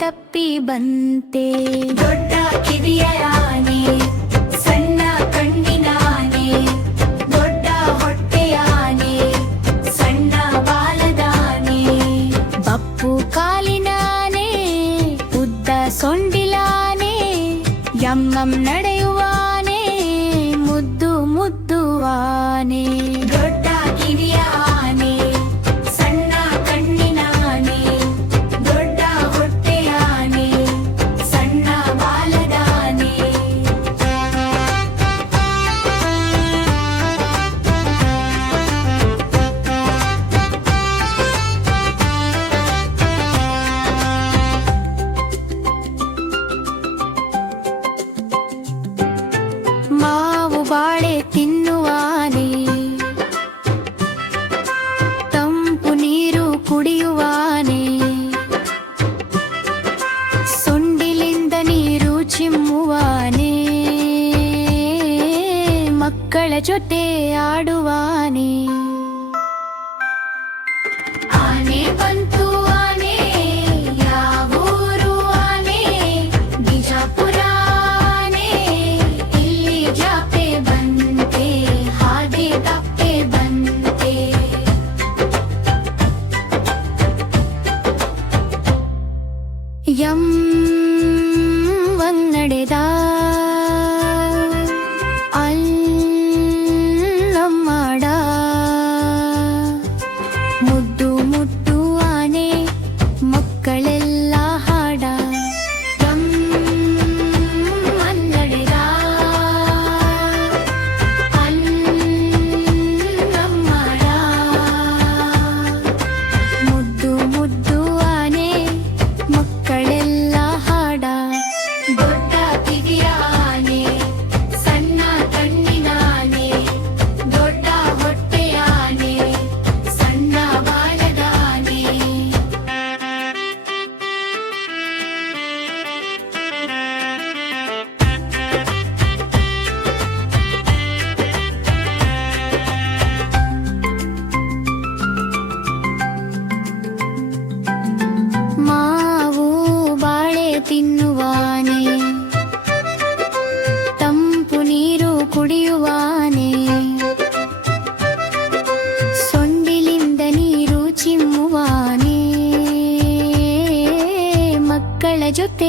ತಪ್ಪಿ ಬಂತೆ. ದೊಡ್ಡ ಕಿವಿಯ ಆನೆ, ಸಣ್ಣ ಕಣ್ಣಿನ ಆನೆ, ದೊಡ್ಡ ಹೊಟ್ಟೆಯ ಆನೆ, ಸಣ್ಣ ಬಾಲದ ಆನೆ. ಬಪ್ಪು ಕಾಲಿನ ಆನೆ, ಉದ್ದ ಸೊಂಡಿಲ ಆನೆ, ಯಮ್ಮಂ ನಡೆಯುವ ಆನೆ, ಮುದ್ದು ಮುದ್ದು ಆನೆ. ದೊಡ್ಡ ಕಿವಿಯ ಆನೆ, ಸಣ್ಣ ಕಣ್ಣಿನ ಆನೆ, ದೊಡ್ಡ ಹೊಟ್ಟೆಯ ಆನೆ, ಸಣ್ಣ ಬಾಲದ ಆನೆ. ಮಾವು ಬಾಳೆ ತಿನ್ನುವ ಆನೆ, ತಂಪು ನೀರು ಕುಡಿಯುವ ಆನೆ, ಸೊಂಡಿಲಿಂದ ನೀರು ಚಿಮ್ಮುವ ಆನೆ, ಮಕ್ಕಳ ಜೊತೆ ಆಡುವ ಆನೆ. ಆನೆ ಬಂತು ಆನೆ, ಯಾವೂರು ಆನೆ, ಬಿಜಾಪುರ ಆನೆ, ಇಲ್ಲಿ ಜಾಪೆ ಬಂತೆ, ಹಾಗೆ ತಪ್ಪೆ ಬಂತೆ. ಯಂ ನಡೆದ ಅಲ್ಲಮ್ಮಾಡ, ಮುದ್ದು ಮುದ್ದು ಆನೆ, ಮಕ್ಕಳೆಲ್ಲ ಹಾಡ. ಯಂ ನಡೆದ ಅಲ್ಲಮ್ಮಾಡ, ಮುದ್ದು ಮುದ್ದು ಆನೆ, ಮಕ್ಕಳೆಲ್ಲ ಹಾಡ. ದೊಡ್ಡ ಕಿವಿಯ ಆನೆ, ಸಣ್ಣ ಕಣ್ಣಿನ ಆನೆ, ದೊಡ್ಡ ಹೊಟ್ಟೆಯ ಆನೆ, ಸಣ್ಣ ಬಾಲದ ಆನೆ. ಮಾವು ಬಾಳೆ ತಿನ್ನುವ ಆನೆ, ತಂಪು ನೀರು ಕುಡಿಯುವ ಆನೆ, ಸೊಂಡಿಲಿಂದ ನೀರು ಚಿಮ್ಮುವ ಆನೆ, ಮಕ್ಕಳ ಜೊತೆ